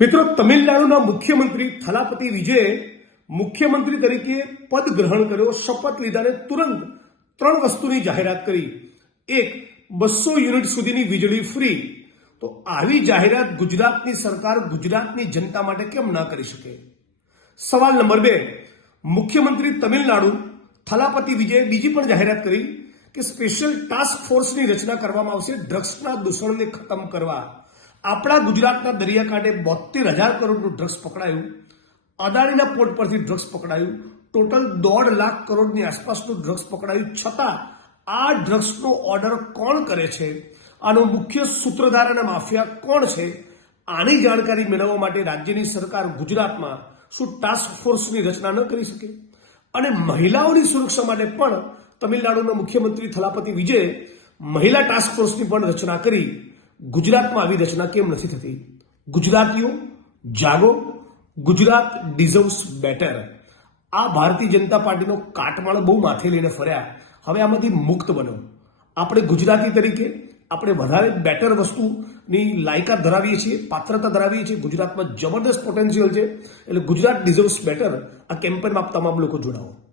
મિત્રો, તમિલનાડુના મુખ્યમંત્રી થલાપતિ વિજયે મુખ્યમંત્રી તરીકે પદ ગ્રહણ કર્યો, શપથ લીધાને તુરંત ત્રણ વસ્તુની જાહેરાત કરી. એક, 200 યુનિટ સુધીની વીજળી ફ્રી. તો આવી જાહેરાત ગુજરાતની સરકાર ગુજરાતની જનતા માટે કેમ ના કરી શકે? સવાલ નંબર 2, મુખ્યમંત્રી તમિલનાડુ થલાપતિ વિજયે બીજી પણ જાહેરાત કરી કે સ્પેશિયલ ટાસ્ક ફોર્સની રચના કરવામાં આવશે ડ્રગ્સના દૂષણને ખતમ કરવા. આપણા ગુજરાતના દરિયાકાંઠે 72,000 કરોડનું ડ્રગ્સ પકડાયું. અદાણીના પોર્ટ પરથી ડ્રગ્સ પકડાયું. ટોટલ 1.5 લાખ કરોડની આસપાસનું ડ્રગ્સ પકડાયું. છતાં આ ડ્રગ્સનો ઓર્ડર કોણ કરે છે, આનો મુખ્ય સૂત્રધાર અને માફિયા કોણ છે, આની જાણકારી મેળવવા માટે રાજ્યની સરકાર ગુજરાતમાં શું ટાસ્ક ફોર્સની રચના ન કરી શકે? અને મહિલાઓની સુરક્ષા માટે પણ તમિલનાડુના મુખ્યમંત્રી થલાપતિ વિજયે મહિલા ટાસ્ક ફોર્સની પણ રચના કરી. ગુજરાતમાં આવી રચના કેમ નથી થતી? ગુજરાતીઓ જાગો, ગુજરાત ડિઝર્વ્સ બેટર. આ ભારતીય જનતા પાર્ટીનો કાટમાળ બહુ માથે લઈને ફર્યા. હવે આમાંથી મુક્ત બનો. આપણે ગુજરાતી તરીકે આપણે વધારે બેટર વસ્તુની લાયકાત ધરાવીએ છીએ, પાત્રતા ધરાવીએ છીએ. ગુજરાતમાં જબરદસ્ત પોટેન્શિયલ છે. એટલે ગુજરાત ડિઝર્વ્સ બેટર આ કેમ્પેનમાં આપ તમામ લોકો જોડાઓ.